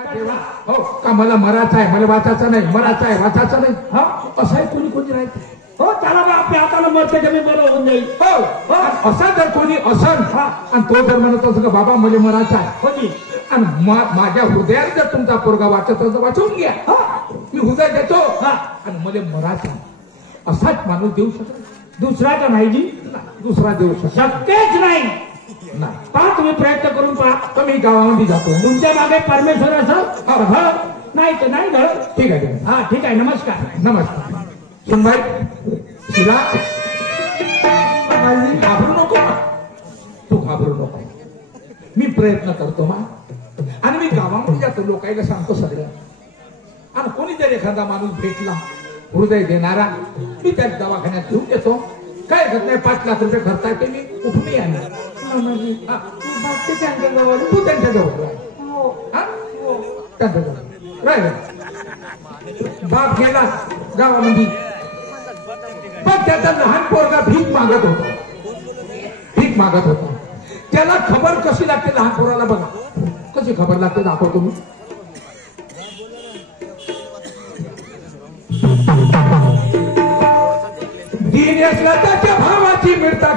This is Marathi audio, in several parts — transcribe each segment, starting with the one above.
हो का मला मरायचं आहे, मला वाचायचं नाही, मरायचं आहे वाचायचं नाही. हा असं आहे कोणी कोणी राहते. हो त्याला बा आपल्या हाताला मरते कमी बरं होऊन जाईल. हो असा जर कोणी असन आणि तो जर म्हणत असं का बाबा मला मरायचं आहे होती आणि माझ्या हृदयात जर तुमचा पोरगा वाचत तर वाचवून घ्या. मी हृदय देतो आणि मला मरायचं असाच माणूस देऊ शकत दुसरा का नाही जी? दुसरा देऊ शकत शक्यच नाही. पहा तुम्ही प्रयत्न करून पहा. तर मी गावामध्ये जातो. तुमच्या मागे परमेश्वर असं नाही तर नाही घड. ठीक आहे हा ठीक आहे. नमस्कार. नमस्कार. सुनबाई शिला घाबरू नको तू घाबरू नको. मी प्रयत्न करतो मा आणि मी गावामध्ये जातो लोकांना सांगतो सगळं. आणि कोणी जर एखादा माणूस भेटला हृदय देणारा मी त्या दवाखान्यात घेऊन येतो. काय करत नाही 5 लाख रुपये खर्च आहे ते मी कुठूनही आणले. तू त्यांच्या जवळ बाप गेला गावामध्ये पण त्याचा लहान पोरगा भीक मागत होता. त्याला खबर कशी लागते लहान पोराला बघा. कशी खबर लागते दाखवतो मी. दिन असला त्याच्या भावाची मिळता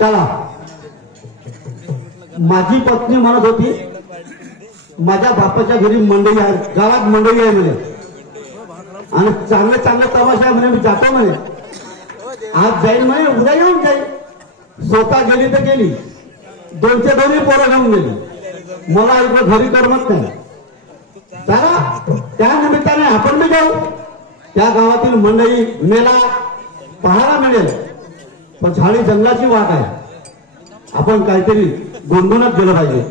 चला. माझी पत्नी म्हणत होती माझ्या बापाच्या घरी मंडई आहे, गावात मंडई आहे म्हणे आणि चांगलं चांगलं तमाशा आहे म्हणे. मी जातो म्हणे. आज जाईल म्हणे, उद्या येऊन जाईल. स्वतः गेली तर गेली. 2चे 2 पोरं घेऊन गेली. मला इकडं घरी करमत नाही. चला त्या निमित्ताने आपण बी जाऊ. त्या गावातील मंडई मेला पाहायला मिळेल. पण झाडी जंगलाची वाट आहे. आपण काहीतरी गोंधळात गेलं पाहिजे.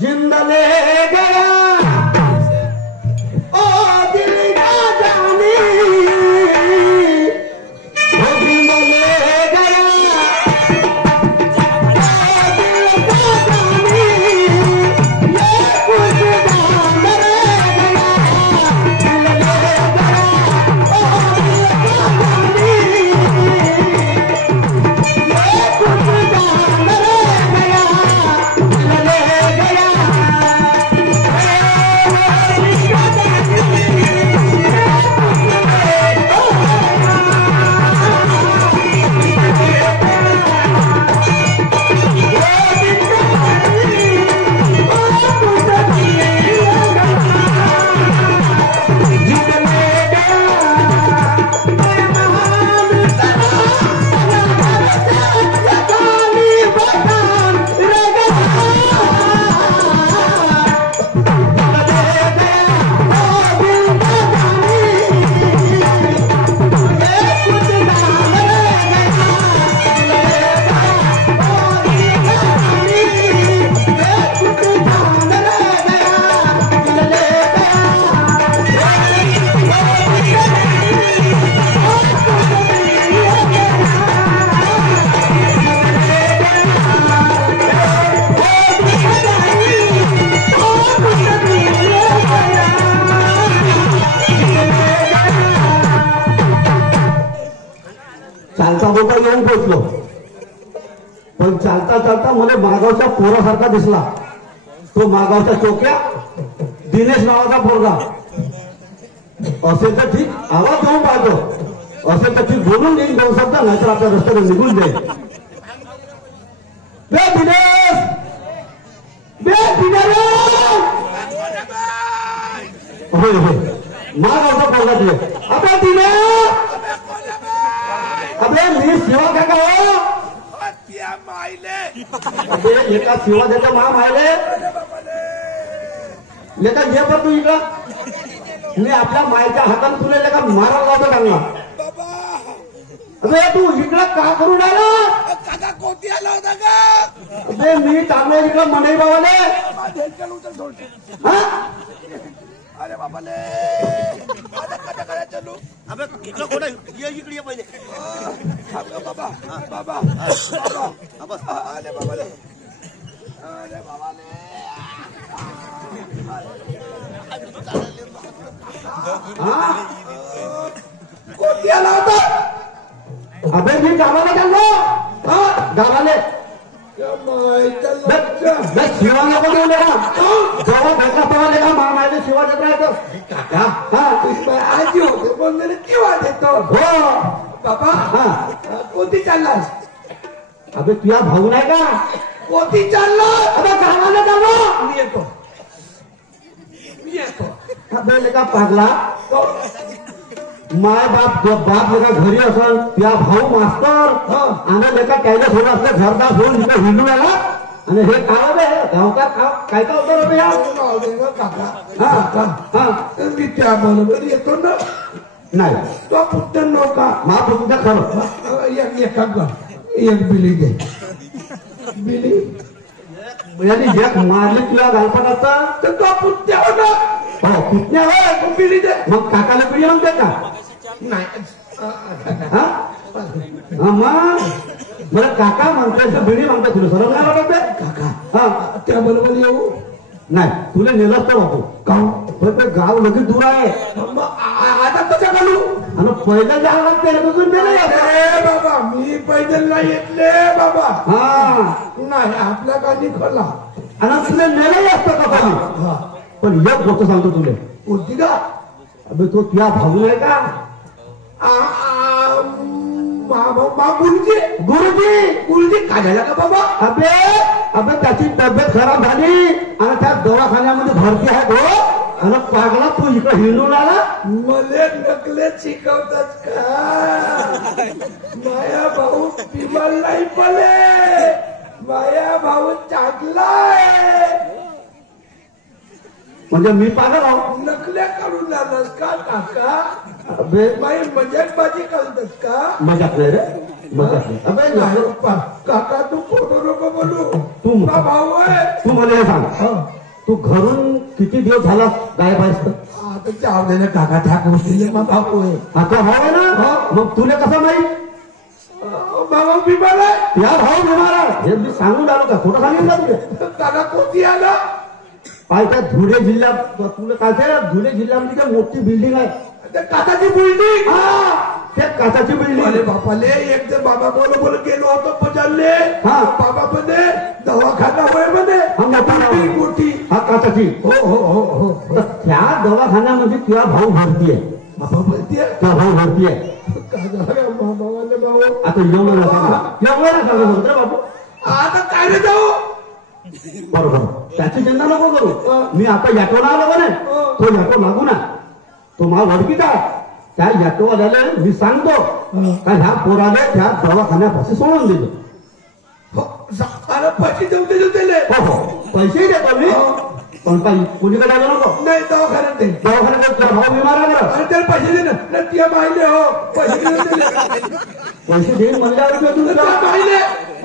जिंदले गया Oh, चौकात येऊन पोहोचलो. पण चालता चालता मला मागावच्या पोरासारखा दिसला. तो मागावच्या चौक्या दिनेश नावाचा पोरगा. असेल तर ठीक, आवाज देऊन पाहतो. असेल तर ठीक बोलून येईन 2 शब्द, नाहीतर आपल्या रस्त्याने निघून जाईल. बे दिनेश, बे दिनेश, होय होय मागावचा पोरगा तुझे. अबे दिनेश, अबे मी शिवा काका हो. अबे एका शिवा देतो मा मायले. लेका ये पण तू इकडं. मी आपल्या मायच्या हाताने तुला लेका मारा लावतो चांगला. अबे तू इकडं का करून आला? काका कोटी आला होता का? अबे मी चांगलो इकडं मंडई बाबाले. अरे बाबाले काय चालू? अबे इकडं कोण ये इकडे ये पहिले. बाबा बाबा अरे बाबाले, अरे बाबाले कोटी आला होता. अबे मी गावाला चाललो. गावाले शिवा नको देऊ लेका. जेव्हा भेटला तेव्हा लेका मा मायले शिवा देत राहतो. काका आजी होते बोलले किंवा देतो. हो बाबा कोणती चाललास? अबे तुझा भाऊ नाही का? कोणती चालला? अबे गावाला चाललो. मी येतो, मी येतो. अबे लेका पागला. माय बाप बाप लेका घरी असल, तुझा भाऊ मास्तर आणि लेका त्याला थोडं असलं घरदार सोडून इकडे हिंडून आला. आणि हे काय बे गावका काय काय होतं रे या काका मी त्याबरोबर येतो ना. नाही तो पुत्र नौका महापुरुषा खरं एक बिली दे. बिली यांनी एक मारली तुला गालपणाचा तर तो पुत्या होता. हो पुतण्या होय. बिली दे. मग काकाला पिढी म्हणते का? नाही मग मला काका म्हणतोय बिडी म्हणतोय. तुला सरळ नाही वाटत बे? काका त्याबरोबर येऊ? नाही तुला नेलंच तर होतो गाव. पण ते गाव लगेच दूर आहे. आता कसं घालू? आणि पहिलं जावं लागते बघून ते नाही बाबा मी पैदल नाही येतले बाबा. नाही आपल्या गाडी खोला. आणि तुला नेलंही असतं का पाणी. पण एक गोष्ट सांगतो तुला. कोणती का? अबे तो तुझा भाऊ नाही का? गुरुजी गुरुजी गुरुजी काय झाला का बाबा? अबे अबे त्याची तब्येत खराब झाली आणि त्या दवाखान्यामध्ये भरती आहे तो. आणि पागला तू इकडे हिंडून आला. मले नकले शिकवतात का? माया भाऊ बिमार नाही पडले. माया भाऊ चांगलाय. म्हणजे मी पागल आहो. नकल्या काढून आलास का काका? अबे बाई मजाकबाजी करतात का? मजाक नाही रे मजाक नाही. अबे नाही पप्पा. काका तू खोटं नको बोलू. तू हा भाऊ आहे. तू मला हे सांग तू घरून किती दिवस झाला गायब आहेस? आता चाव ना काका त्या गोष्टीने मग भाऊ आहे. आता भाऊ आहे ना. मग तुला कसं माहित? बाबा बिमार आहे. या भाऊ बिमार आहे हे मी सांगून आलो का? खोटं सांगेन का तुझे? काका कोणती आला? काय त्या धुळे जिल्ह्यात तुला काय धुळे जिल्ह्यामध्ये काय मोठी बिल्डिंग आहे. काकाची बिल्डिंग. त्या काचाची बिल्डिंग. अरे बापाले एक तर बाबा बरोबर गेलो होतो पचारले. बाबा म्हणे दवाखाना होय म्हणे मोठी. हा काचाची. हो हो हो हो. तर त्या दवाखान्यामध्ये तुझा भाऊ भरती आहे. बाबा बोलतीये तुझा भाऊ भरती आहे. काय झालं बाबाले भाऊ? आता एवढं सांगतो रे बाबू. आता काय रे जाऊ? बरोबर त्याची चिंता नको करू. मी आता याटोला आलो का नाही. तो याटो लागू ना. तो मला ओळखीचा आहे. त्या याटोवाल्याला मी सांगतो का ह्या पोराला त्या दवाखान्यापाशी सोडून दिलं. अरे पैसे देऊ त्याले. हो हो पैसेही देतो मी. पण काही कुणीकडे आलो नको. नाही दवाखान्यात दे. दवाखान्यात तुझा भाऊ बिमार आहे ना. अरे त्याला पैसे दे ना. त्या माहिले हो पैसे पैसे देईन म्हणल्यावर तुला माहिले.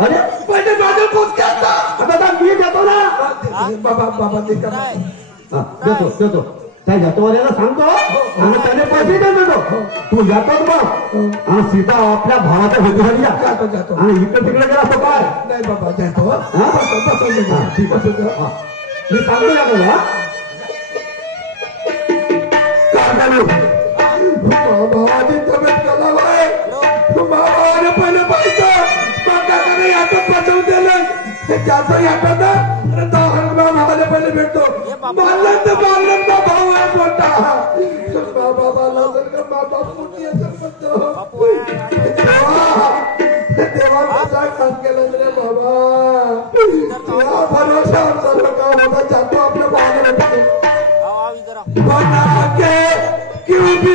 अरे पैसे माझ्या पोचते आता मी देतो ना. बाबा बाबा ते का? देतो देतो. त्या जातवाल्याला सांगतो आणि त्याने पैसे देतो. तू जातोच बघ आणि सीता आपल्या भावाच्या भेटीसाठी जा. जातो जातो. आणि इकडे तिकडे गेला तो काय नाही बाबा जातो. ठीक आहे. मी सांगतो या भावाची तब्येत कला भावाने पहिले वाचवतेलं त्याचं याकडं भावाला पहिले भेटतो बालंद भाऊ आहे मोठा बाबा बाला जर का बाबा मोठी देवा कसा काम केलं रे बाबा या भरोशावर सर्व काम होता जातो आपल्या भावाला भेटतो बना के क्यों भी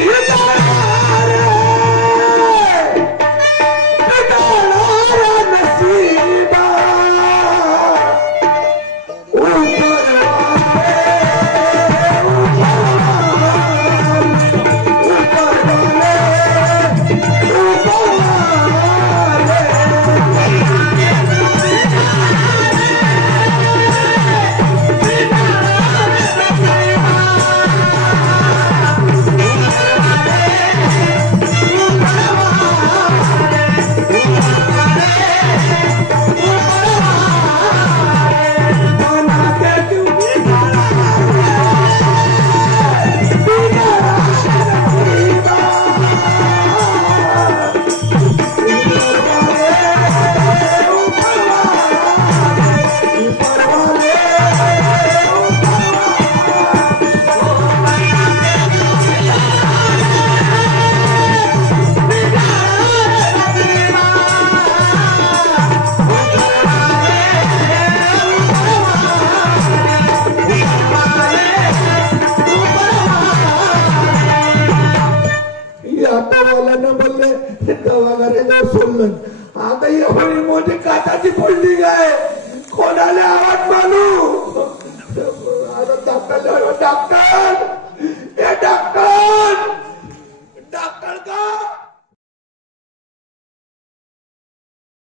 सोडलं आता एवढी मोठी काटाची बिल्डिंग आहे कोणाला आवाज